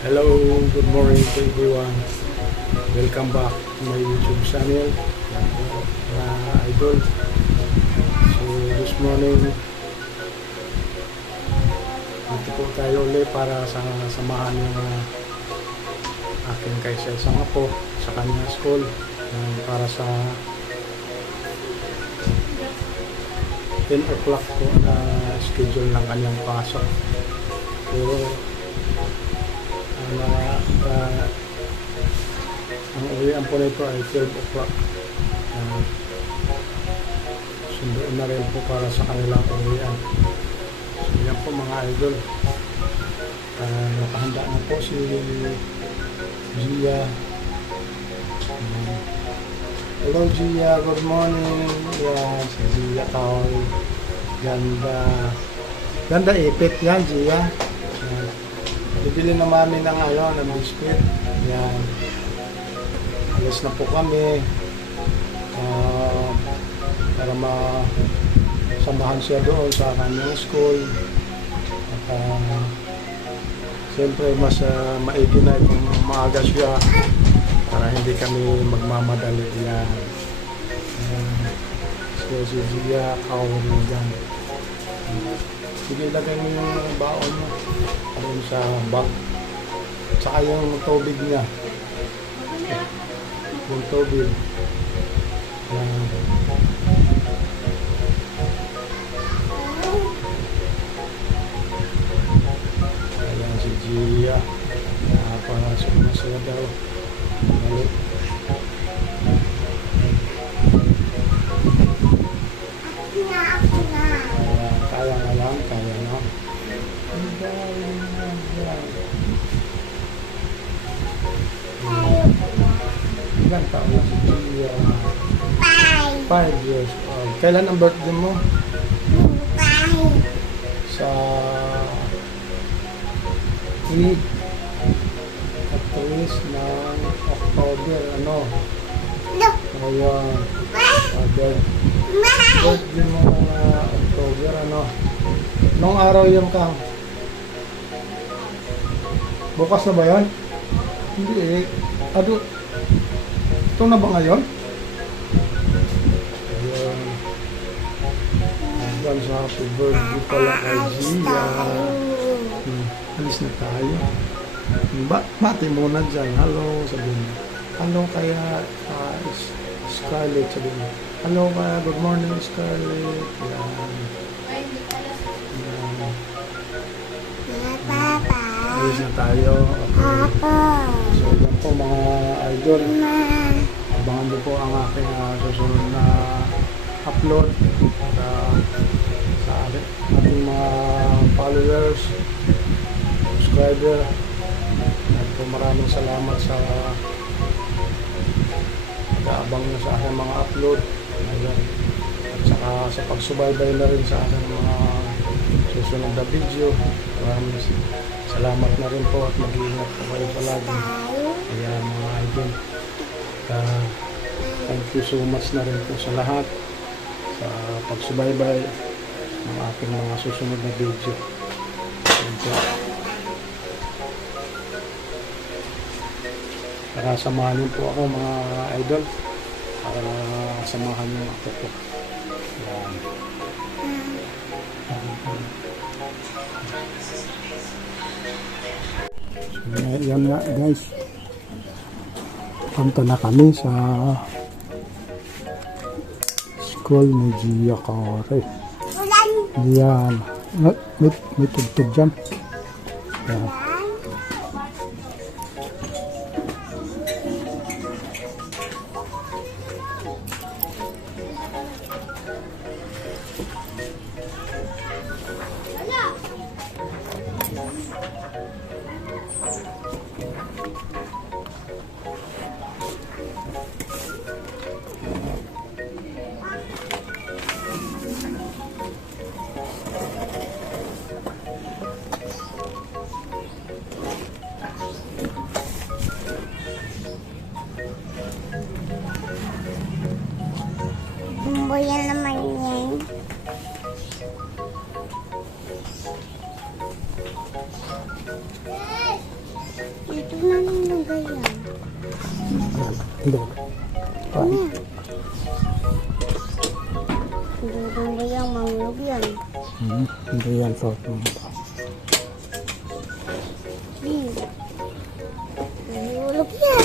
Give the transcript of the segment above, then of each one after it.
Hello, good morning to everyone. Welcome back to my YouTube channel, Idol. So this morning, dito po tayo ulit para samahan yung aking kaisa-isang apo sa kanyang school para sa 10 o'clock po na schedule ng kanyang pasok. Pero ang uwian po nito ay 12 o'clock. Sunduin na rin po para sa kanilang uwian. So yan po mga idol. Nakahanda na po si Gia. Hello Gia, good morning. Yan, si Gia Kaoy. Ganda ipit yan Gia. Bibili na mami ng biscuit. Yan. Alas na po kami. Para masamahan siya doon sa kanyang school. At siyempre mas maigi na kung maaga siya para hindi kami magmamadali. Yan. So si Gia Kaoy dyan. Sige, ilagay mo yung baon mo sa bag. Tsaka yung tubig niya. Yung tubig. Yan. Ayan si Gia. Nakapasok na siya daw. Balik. Kaya na lang, kaya na. Ilan taon na si Gia? 5 years old. Kailan ang birthday mo? Sa 3 at 3 ng October, Ngayon, birthday mo na October, Nung araw yung Kang? Bukas na ba yan? Hindi eh. Ito na ba ngayon? Ayan. Advance happy birthday pala kay Gia. Alis na tayo. Mati muna dyan. Hello, sabihin mo. Hello kaya Scarlett, sabihin mo. Hello kaya, good morning Scarlett. Ayan. Alis na tayo. Okay. So yan po mga idol. Abangan niyo po ang aking susunod na upload sa ating mga followers, subscriber. At po maraming salamat sa pag-aabang na sa aking mga upload. At saka sa pagsubaybay na rin sa aking mga susunod na video. Maraming salamat na rin po at mag-iingat po kayo palagi. Kaya mga idol, thank you so much na rin po sa lahat sa pagsubaybay ng aking mga susunod na video. Para samahan niyo po ako mga idol, para samahan niyo ako po. Yan nga guys, punta na kami sa school ni Gia Kaoy. Yan, may tugtog dyan. Yan. Dito na lang lagay yan. Doon. Ano yan? Dudong ba yung manglog yan? Hindi yan to. Manglog yan.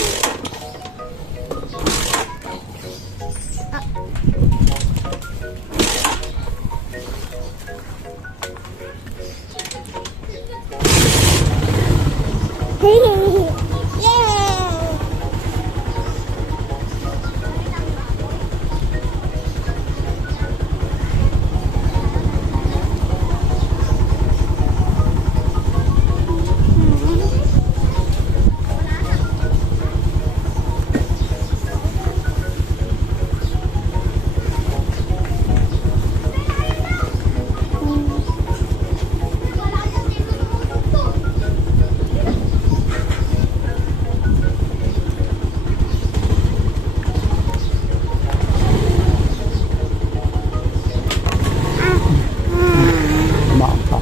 Maangka.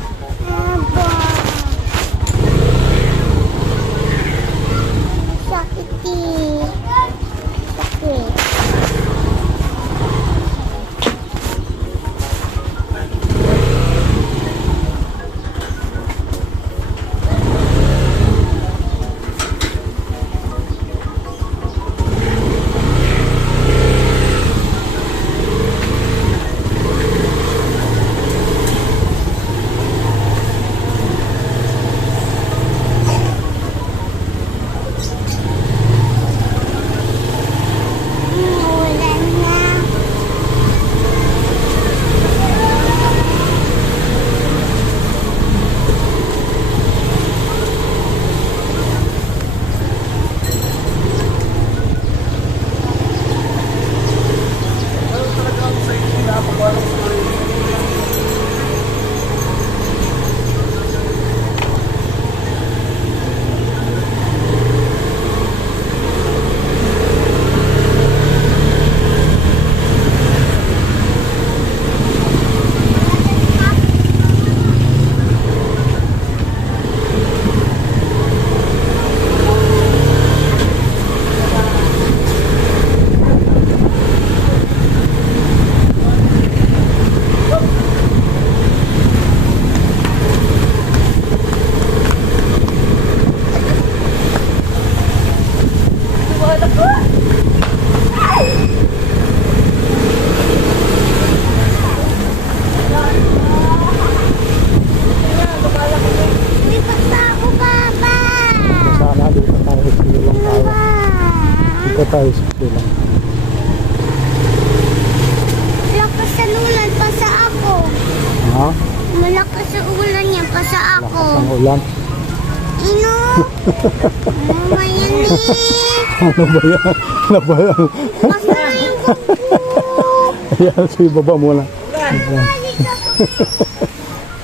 Sakit eh. Sakit. Wala na. May basta ako, Papa. Sana dito tayo sa ilang tayo. Papa. Dito tayo sa ilang. Malakas sa ulan, pasa ako. Ha? Malakas sa ulan niya, pasa ako. Lakas ng ulan. Ino? Mama yan eh. Ano ba yan? Ano ba yan? Pasa yung kuko. Ayan, so ibaba muna. Ayan.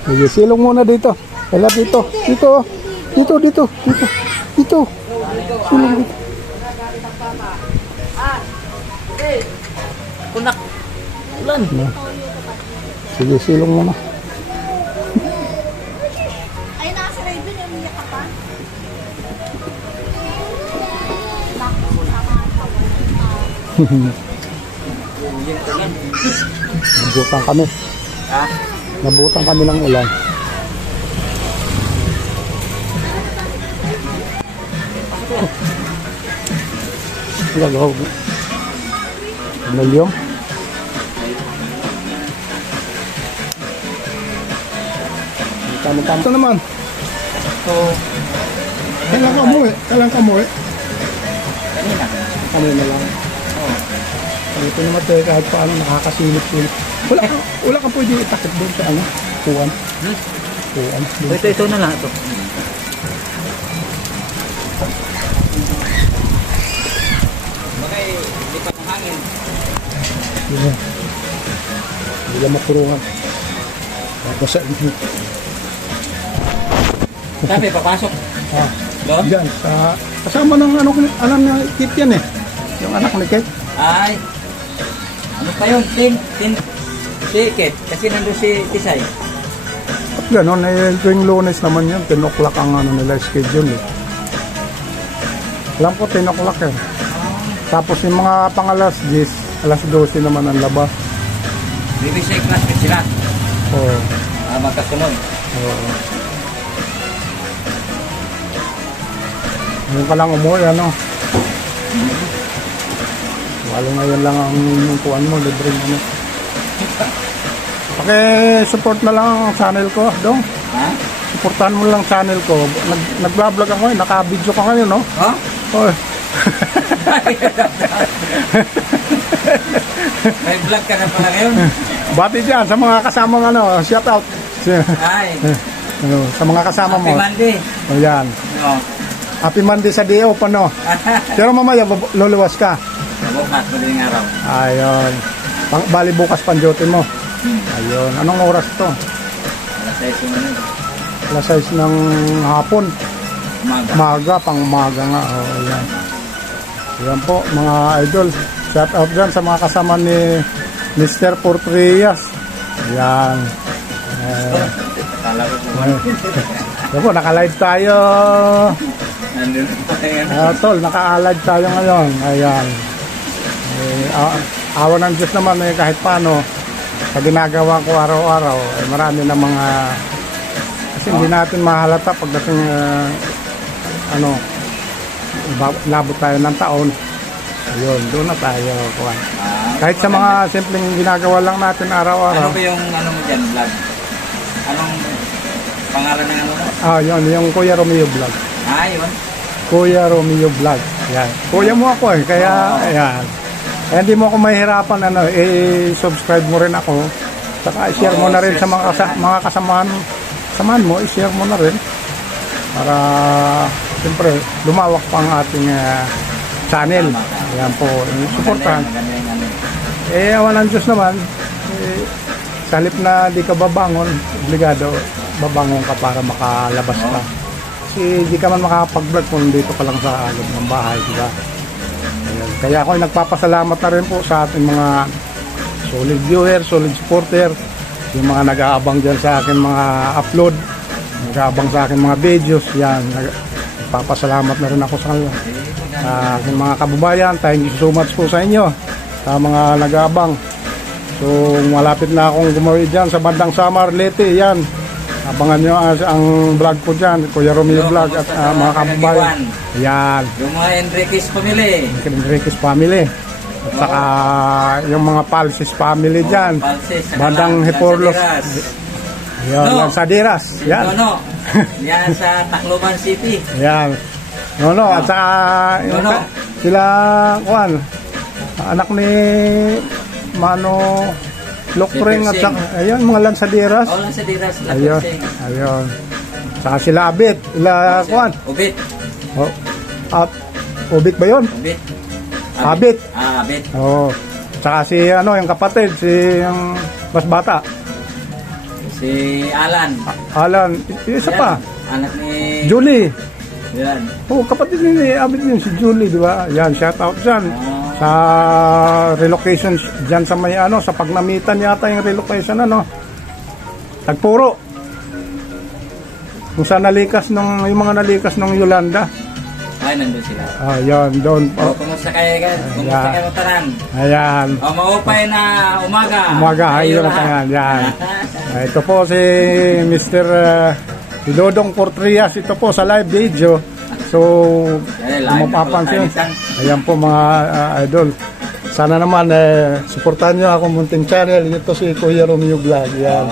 Sige, silong muna dito. Kaya dito. Dito. Dito, dito. Dito. Dito. Silong dito. Kunak. Ulan. Ayan. Sige, silong muna. Ay, nasa Raven, umiyak ka pa? Nabutan kami. Ha? Nabutan kami ng ulan. Gagaw. Milyong. Tama-tama. Ito naman. So, Kailan ka umuwi? Kailan ka umuwi? kanina. Kami na lang. Oo. Ito naman tayo kahit paano nakakasilip-silip. Wala ka pwede itakit doon sa ano? Kuwan. Kuwan. Ito na lang. Ito. Bagay, lipat ng hangin. Yun. Hindi lang makurungan. Tapos sa inyo. Sabi, papasok. Ha? Doon? Diyan. Kasama ng ano, alam niya, Kit yan eh. Yung anak ni Kit. Ay. Ano pa yun? Si Kit. Kasi nandun si Tisay. At gano'n, eh, tuwing Lunes naman yan, 10 o'clock ang ano nila schedule eh. Alam ko 10 o'clock eh. Tapos yung mga pang alas 10, alas 12 naman ang labas. Ibig say classmate sila. Oo. Magkasunod. Oo. Ngayon ka lang umuwi, ano? Wala ngayon lang ang kuhan mo, libre ano. Paki-support na lang ang channel ko, dong. Ha? Supportahan mo lang channel ko. Nag-vlog ako ngayon, naka-video ka ngayon, no? Ha? Oh. May vlog ka na pala ngayon. Bati dyan sa mga kasamang ano, shout out. Ay. Sa mga kasama Happy mo. Monday. O yan. No. Happy Monday sa DO pa, no? Pero mamaya, luluwas ka. Bukas, madaling araw. Ayun. Bali bukas panjote mo. Ayun. Anong oras to? Alas 6 yung ano. Alas 6 ng hapon. Umaga. Umaga, pang umaga nga. O, ayan. Ayan po, mga idol. Shout out dyan sa mga kasama ni Mr. Portrias. Ayan. Kala ko Ayan po, naka-live tayo. nandun pa ngayon. Tol, naka-live tayo ngayon. Ayan. Awa ng Diyos naman eh, kahit paano sa ginagawa ko araw-araw eh, marami na mga kasi hindi natin mahalata pagdating labot tayo ng taon. Ayun, doon na tayo kuha. Kahit sa mga simpleng ginagawa lang natin Ano araw-araw. ba yung ano mo dyan, vlog? Anong pangalan ng ano mo? Yun, yung Kuya Romeo Vlog. Yun. Kuya Romeo Vlog. Yan. Kuya mo ako eh, kaya ayan. Kaya hindi mo ako mahirapan i-subscribe mo rin ako. Saka i-share mo na rin sa mga kasamahan mo, i-share mo na rin para siyempre lumawak pa ang ating channel. Ayan po, supportahan. Awan ng Diyos naman, sa halip na di ka babangon, obligado babangon ka para makalabas ka. Kasi di ka man makakapag-vlog kung dito ka lang sa loob ng bahay, diba? Ayan. Kaya ako ay nagpapasalamat na rin po sa ating mga solid viewer, solid supporter, yung mga nag-aabang dyan sa akin mga upload, nag-aabang sa akin mga videos, yan. Nagpapasalamat na rin ako sa kanila. Sa aking mga kababayan, thank you so much po sa inyo, sa mga nag-aabang. So, malapit na akong gumawi dyan sa bandang Samar, Leyte, yan. Abangan nyo ang vlog ko dyan, Kuya Romeo Vlog at mga kababayan. Yan. Yung mga Enriquez family. Enriquez family. At saka yung mga Palsis family dyan. Bandang Hiporlos. Yan, Lansaderas. Yan. No. Yan sa Tacloban City. Yan. No. At saka sila, Juan, anak ni Mano Lokpring at saka, ayun, mga Lansaderas. Lansaderas. Ayun. Saka sila Abit. Juan. Ubit. At Ubit ba yun? Ubit. Abit. Abit. Oo. Saka si yung kapatid, si yung mas bata. Si Alan. Alan, isa pa. Anak ni Julie. Yan. Kapatid ni Abit din si Julie, di ba? Yan, shout out dyan. Sa relocation dyan sa may sa Pagnamitan yata yung relocation Tagpuro. Kung saan yung mga nalikas nung Yolanda. Ay, nandun sila. Yan, doon. Kumusta kayo guys? Kumusta kayo mataran? Ayan. Maupay na umaga. Ayun na yan. Ito po si Mr. Dodong Portrias. Ito po sa live video. So, kung mapapansin, ayan po mga idol. Sana naman, supportahan nyo ako munting channel. Ito si Kuya Romeo Vlog. Yan.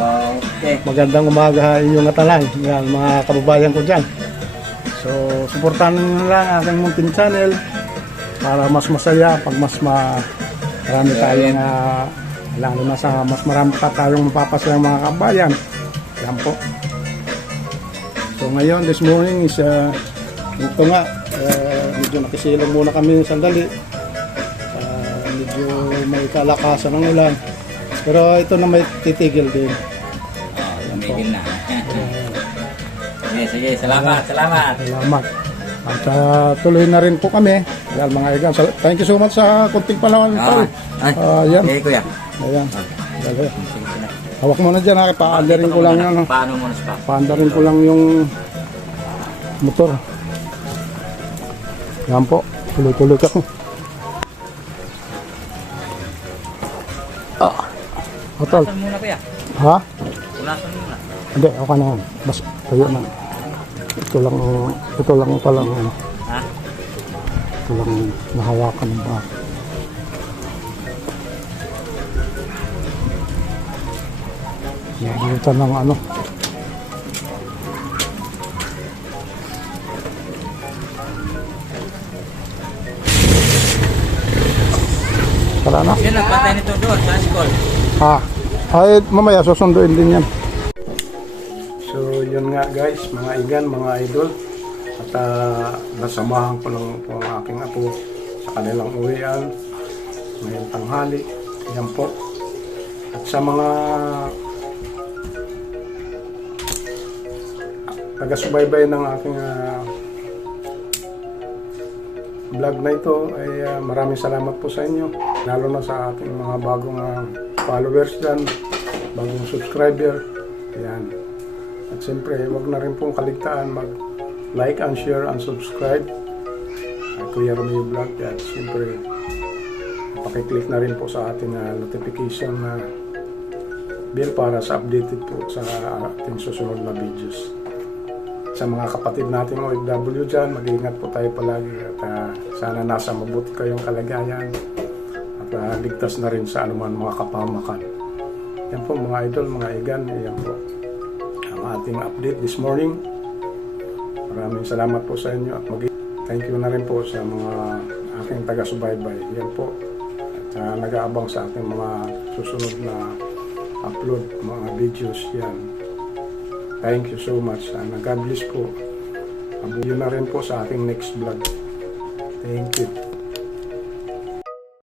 Okay. Magandang umaga inyong atalang. Yan, mga kababayan ko dyan. So, supportahan nyo lang aking munting channel para mas masaya pag mas marami tayong lalo na sa mas marami pa tayong mapapasayang mga kababayan. Yan po. So, ngayon, this morning is ito nga, medyo nakisilong muna kami sandali. Medyo may kalakasan ng ulan. Pero ito na may titigil din. Tumigil na. Sige, salamat. Salamat. At tuloy na rin po kami. Yan mga igan. Thank you so much sa kunting panahon. Yan. Okay, kuya. Ayan. Hawak mo na dyan. Paandarin ko lang yan. Paano mo na siya? Paandarin ko lang yung motor. Yan po, tuloy-tuloy kami. Hotel. Ulasan muna kaya. Ha? Ulasan muna. Hindi, okay na yan. Bas, tayo na. Ito lang palang, ano, Ha? ito lang nahawakan ng baka. Nabutan ng ano. Tara na. Yan ang patay nito doon sa school. Ay, mamaya susunduin din yan. So, yun nga guys, mga igan, mga idol. At nasamahan ko lang po ang aking apo sa kanilang uwian ngayong tanghali. Yan po. At sa mga taga-subaybay ng aking vlog na ito ay maraming salamat po sa inyo, lalo na sa ating mga bagong followers dyan, bagong subscriber. Ayan. At siyempre huwag na rin pong kaligtaan mag like and share and subscribe at Kuya Romeo Vlog. At siyempre pakiclick na rin po sa ating notification na bell para sa updated po sa ating susunod na videos. Sa mga kapatid nating OFW dyan, mag-iingat po tayo palagi at sana nasa mabuti kayong kalagayan at ligtas na rin sa anuman mga kapamakan. Yan po mga idol, mga igan, yan po ang ating update this morning. Maraming salamat po sa inyo at thank you na rin po sa mga aking taga-subaybay. Yan po at nag-aabang sa ating mga susunod na upload, mga videos yan. Thank you so much. God bless po. Abuyo na rin po sa aking next vlog. Thank you.